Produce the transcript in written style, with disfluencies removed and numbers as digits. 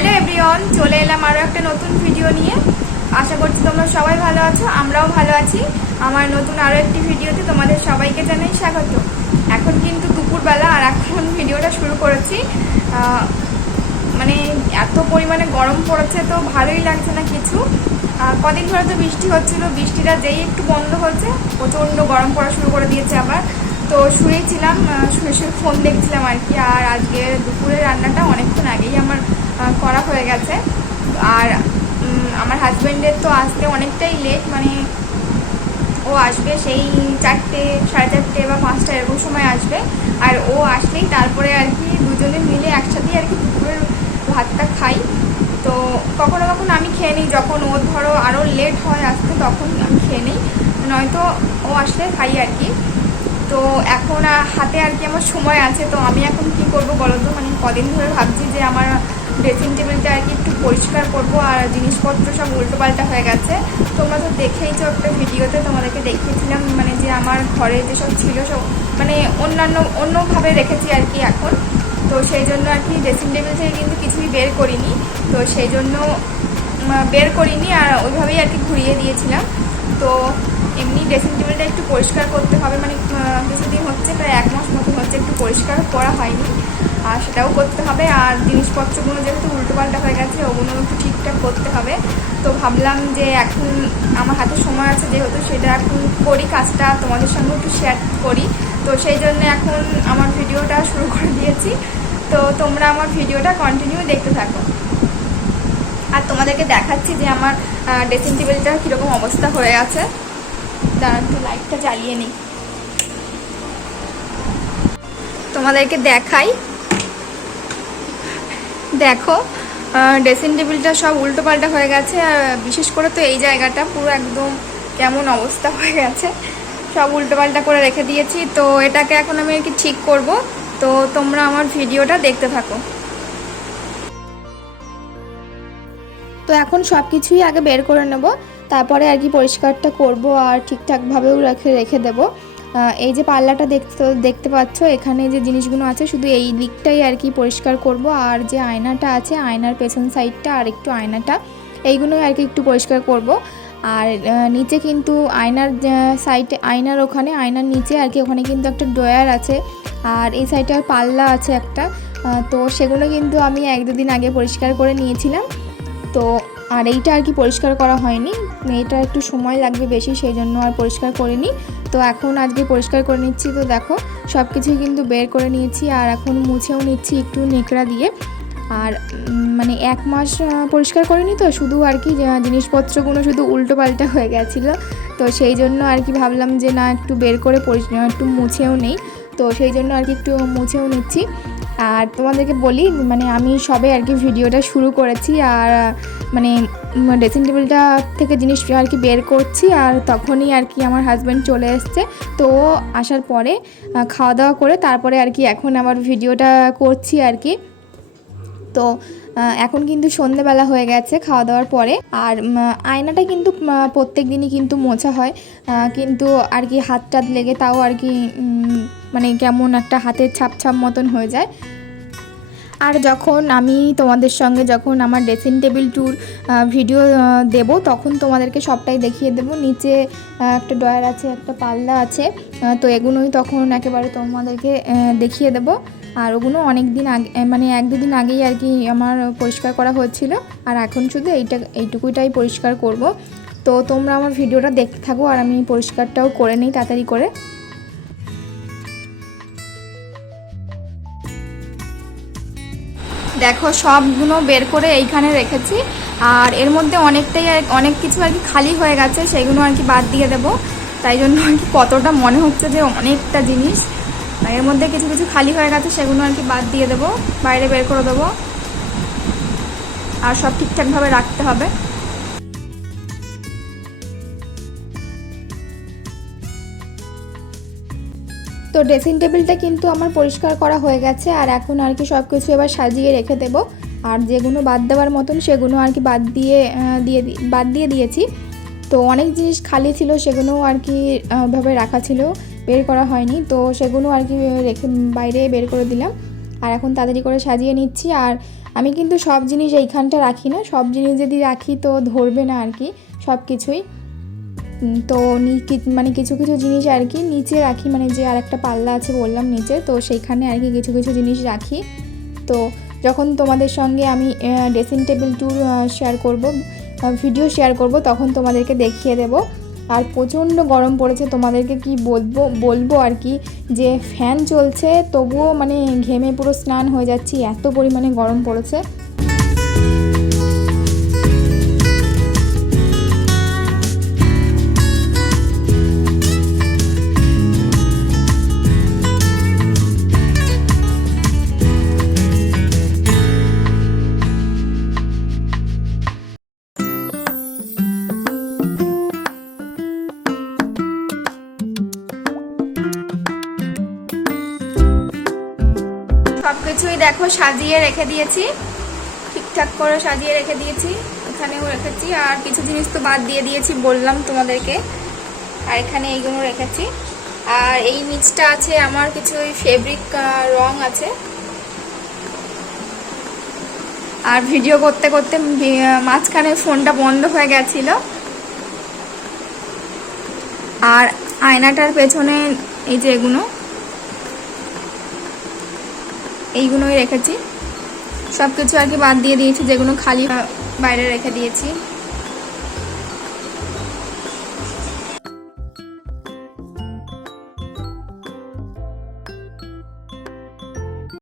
Hello everyone, চলে এলাম আরও একটা নতুন ভিডিও নিয়ে। আশা করছি তোমরা সবাই ভালো আছো, আমরাও ভালো আছি। আমার নতুন আরও একটি ভিডিওতে তোমাদের সবাইকে জানাই স্বাগত। এখন কিন্তু দুপুরবেলা আর এখন ভিডিওটা শুরু করেছি। মানে এত পরিমাণে গরম পড়েছে, তো ভালোই লাগছে না কিছু। কদিন ধরে তো বৃষ্টি হচ্ছিলো, বৃষ্টিটা যেই একটু বন্ধ হচ্ছে প্রচণ্ড গরম পড়া শুরু করে দিয়েছে আবার। তো শুয়েছিলাম, শুয়ে শুয়ে ফোন দেখছিলাম আর কি। আর আজকে দুপুরের রান্নাটা অনেকক্ষণ আগেই আমার করা হয়ে গেছে। আর আমার হাজব্যান্ডের তো আসতে অনেকটাই লেট, মানে ও আসবে সেই 4টে, 4:30 বা 5টা এরকম সময় আসবে। আর ও আসলেই তারপরে আর কি দুজনে মিলে একসাথেই আর কি দুপুরের ভাতটা খাই। তো কখনো কখনো আমি খেয়ে নিই, যখন ও ধরো আরও লেট হয় আসতে তখন আমি খেয়ে নিই, নয়তো ও আসলে খাই আর কি। তো এখন হাতে আর কি আমার সময় আছে, তো আমি এখন কি করব বলো তো। মানে কদিন ধরে ভাবছি যে আমার ড্রেসিং টেবিলটা আর কি একটু পরিষ্কার করব, আর জিনিসপত্র সব উল্টোপাল্টা হয়ে গেছে। তোমরা তো দেখেইছো একটা ভিডিওতে, তোমাদেরকে দেখিয়েছিলাম মানে যে আমার ঘরে যেসব ছিল সব মানে অন্যভাবে রেখেছি আর কি এখন। তো সেই জন্য আর কি ড্রেসিং টেবিল থেকে কিন্তু কিছুই বের করিনি, তো সেই জন্য বের করিনি আর ওইভাবেই আর কি ঘুরিয়ে দিয়েছিলাম। তো এমনি ড্রেসিং টেবিলটা একটু পরিষ্কার করতে হবে, মানে কিছুদিন হচ্ছে, প্রায় 1 মাস মতন হচ্ছে একটু পরিষ্কার করা হয়নি, আর সেটাও করতে হবে। আর জিনিসপত্রগুলো যেহেতু উল্টোপাল্টা হয়ে গেছে ওগুলো একটু ঠিকঠাক করতে হবে। তো ভাবলাম যে এখন আমার হাতে সময় আছে যেহেতু, সেটা এখন করি কাজটা, তোমাদের সঙ্গে একটু শেয়ার করি। তো সেই জন্য এখন আমার ভিডিওটা শুরু করে দিয়েছি। তো তোমরা আমার ভিডিওটা কন্টিনিউ দেখতে থাকো। আর তোমাদেরকে দেখাচ্ছি যে আমার ড্রেসিং টেবিলটা কীরকম অবস্থা হয়ে আছে। দাঁড়ান একটু লাইটটা জ্বালিয়ে নিই, তোমাদেরকে দেখাই। দেখো ড্রেসিং টেবিলটা সব উল্টোপাল্টা হয়ে গেছে, আর বিশেষ করে তো এই জায়গাটা পুরো একদম কেমন অবস্থা হয়ে গেছে, সব উল্টোপাল্টা করে রেখে দিয়েছি। তো এটাকে এখন আমি আর কি ঠিক করব। তো তোমরা আমার ভিডিওটা দেখতে থাকো। তো এখন সব কিছুই আগে বের করে নেব, তারপরে আর কি পরিষ্কারটা করব আর ঠিকঠাকভাবেও রেখে দেবো। এই যে পাল্লাটা দেখতে পাচ্ছ, এখানে যে জিনিসগুলো আছে শুধু এই দিকটাই আর কি পরিষ্কার করব। আর যে আয়নাটা আছে, আয়নার পেছন সাইডটা আর একটু আয়নাটা, এইগুলোই আর কি একটু পরিষ্কার করব। আর নিচে কিন্তু আয়নার সাইডে, আয়নার ওখানে, আয়নার নিচে আর কি ওখানে কিন্তু একটা ড্রয়ার আছে, আর এই সাইডে আর পাল্লা আছে একটা। তো সেগুলো কিন্তু আমি 1-2 দিন আগে পরিষ্কার করে নিয়েছিলাম। তো আর এইটা আর কি পরিষ্কার করা হয়নি, এটা একটু সময় লাগবে বেশি, সেই জন্য আর পরিষ্কার করিনি। তো এখন আজকে পরিষ্কার করে নিচ্ছি। তো দেখো সব কিছুই কিন্তু বের করে নিয়েছি, আর এখন মুছেও নিচ্ছি একটু নেকড়া দিয়ে। আর মানে 1 মাস পরিষ্কার করিনি, তো শুধু আর কি জিনিসপত্রগুলো শুধু উল্টো পাল্টা হয়ে গেছিলো। তো সেই জন্য আর কি ভাবলাম যে না, একটু বের করে একটু মুছেও নেই। তো সেই জন্য আর কি একটু মুছেও নিচ্ছি। আর তোমাদেরকে বলি, মানে আমি সবে আর কি ভিডিওটা শুরু করেছি, আর মানে ড্রেসিং টেবিলটা থেকে জিনিস আর কি বের করছি, আর তখনই আর কি আমার হাজব্যান্ড চলে এসছে। তো ও আসার পরে খাওয়া দাওয়া করে তারপরে আর কি এখন আবার ভিডিওটা করছি আর কি। তো এখন কিন্তু সন্ধেবেলা হয়ে গেছে খাওয়া দাওয়ার পরে। আর আয়নাটা কিন্তু প্রত্যেক দিনই কিন্তু মোছা হয়, কিন্তু আর কি হাত টাত লেগে তাও আর কি মানে কেমন একটা হাতের ছাপ মতন হয়ে যায়। আর যখন আমি তোমাদের সঙ্গে যখন আমার ড্রেসিং টেবিল ট্যুর ভিডিও দেব, তখন তোমাদেরকে সবটাই দেখিয়ে দেব। নিচে একটা ড্রয়ার আছে, একটা পাল্লা আছে, তো এগুলোই তখন একেবারে তোমাদেরকে দেখিয়ে দেব। আর ওগুলো অনেক দিন আগে, মানে 1-2 দিন আগেই আর কি আমার পরিষ্কার করা হয়েছিল, আর এখন শুধু এইটুকুটাই পরিষ্কার করব। তো তোমরা আমার ভিডিওটা দেখতে থাকো, আর আমি পরিষ্কারটাও করে নিই তাড়াতাড়ি করে। দেখো সবগুলো বের করে এইখানে রেখেছি, আর এর মধ্যে অনেক কিছু আর কি খালি হয়ে গেছে, সেইগুলো আর কি বাদ দিয়ে দেবো। তাই জন্য আর কি কতটা মনে হচ্ছে যে অনেকটা জিনিস, এর মধ্যে কিছু কিছু খালি হয়ে গেছে, সেগুলো আর কি বাদ দিয়ে দেবো, বাইরে বের করে দেবো, আর সব ঠিকঠাকভাবে রাখতে হবে। তো ড্রেসিং টেবিলটা কিন্তু আমার পরিষ্কার করা হয়ে গেছে, আর এখন আর কি সব কিছু এবার সাজিয়ে রেখে দেব। আর যেগুলো বাদ দেওয়ার মতন সেগুলো আর কি বাদ দিয়ে দিয়েছি। তো অনেক জিনিস খালি ছিল, সেগুলোও আর কি ভাবে রাখা ছিল, বের করা হয়নি, তো সেগুলো আর কি রেখে বাইরে বের করে দিলাম। আর এখন তাড়াতাড়ি করে সাজিয়ে নিচ্ছি। আর আমি কিন্তু সব জিনিস এইখানটা রাখি না, সব জিনিস যদি রাখি তো ধরবে না আর কি সব কিছুই। তো মানে কিছু কিছু জিনিস আর কি নিচে রাখি, মানে যে আর একটা পাল্লা আছে বললাম নিচে, তো সেইখানে আর কি কিছু কিছু জিনিস রাখি। তো যখন তোমাদের সঙ্গে আমি ড্রেসিং টেবিল ট্যুর শেয়ার করব, ভিডিও শেয়ার করব, তখন তোমাদেরকে দেখিয়ে দেব। আর প্রচণ্ড গরম পড়েছে, তোমাদেরকে কি বলবো আর কি, যে ফ্যান চলছে তবুও মানে ঘেমে পুরো স্নান হয়ে যাচ্ছি, এত পরিমাণে গরম পড়েছে। সবকিছুই দেখো সাজিয়ে রেখে দিয়েছি, ঠিকঠাক করে সাজিয়ে রেখে দিয়েছি, এখানেও রেখেছি। আর কিছু জিনিস তো বাদ দিয়ে দিয়েছি বললাম তোমাদেরকে, আর এখানে এইগুলো রেখেছি। আর এই নিচটা আছে আমার কিছু ফেব্রিক রং আছে। আর ভিডিও করতে করতে মাঝখানে ফোনটা বন্ধ হয়ে গেছিল। আর আয়নাটার পেছনে এই যে এইগুলোই রেখেছি, সব কিছু আর কি বাদ দিয়ে দিয়েছি, যেগুলো খালি বাইরে রেখে দিয়েছি।